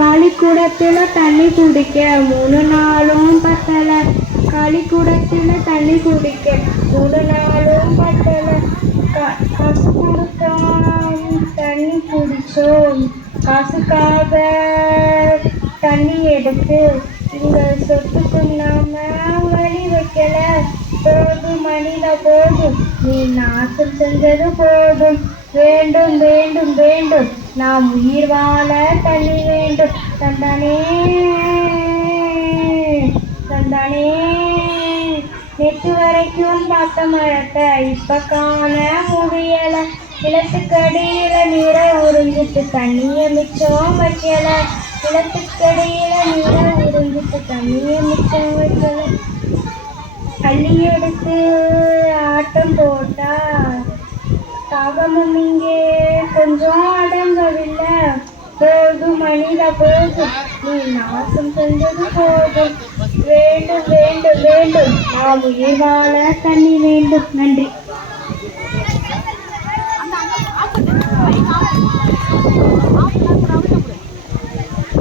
കളിക്കൂടത്തിലെ തണ്ണി കുടിക്ക. മൂന്ന് നാളും പത്തല. കളിക്കൂടത്തിലെ തണ്ണി കുടിക്ക. മൂന്ന് നാളും പത്തല. காசு கொடுத்தாலும் தண்ணி குடிச்சோம் காசுக்காக தண்ணி எடுத்து இங்க சொத்துக்கு நாம வழி வைக்கல போதும் மனித போதும் நீ நாசம் செஞ்சது போதும் வேண்டும் வேண்டும் வேண்டும் நாம் உயிர் வாழ தண்ணி வேண்டும் தந்தானே தந்தானே. நேற்று வரைக்கும் பார்த்த மழத்தை இப்ப காண முடியல. நிலத்துக்கடியில நீரை உறிஞ்சிட்டு தண்ணிய மிச்சம் வைக்கல. நிலத்துக்கடியில நீரை உறிஞ்சிட்டு தண்ணிய மிச்சம் வைக்கல. அள்ளி எடுத்து ஆட்டம் போட்டா தாகமும் இங்கே கொஞ்சம் அடங்கவில்லை. போது மனித போதும். நீ நாசம் செஞ்சது போதும். வேண்டும் வேண்டும் வேண்டும். நாம் உயிர் வாழ தண்ணி வேண்டும். நன்றி. அந்த அந்த ஆப்பத்தை ஆப்பத்தை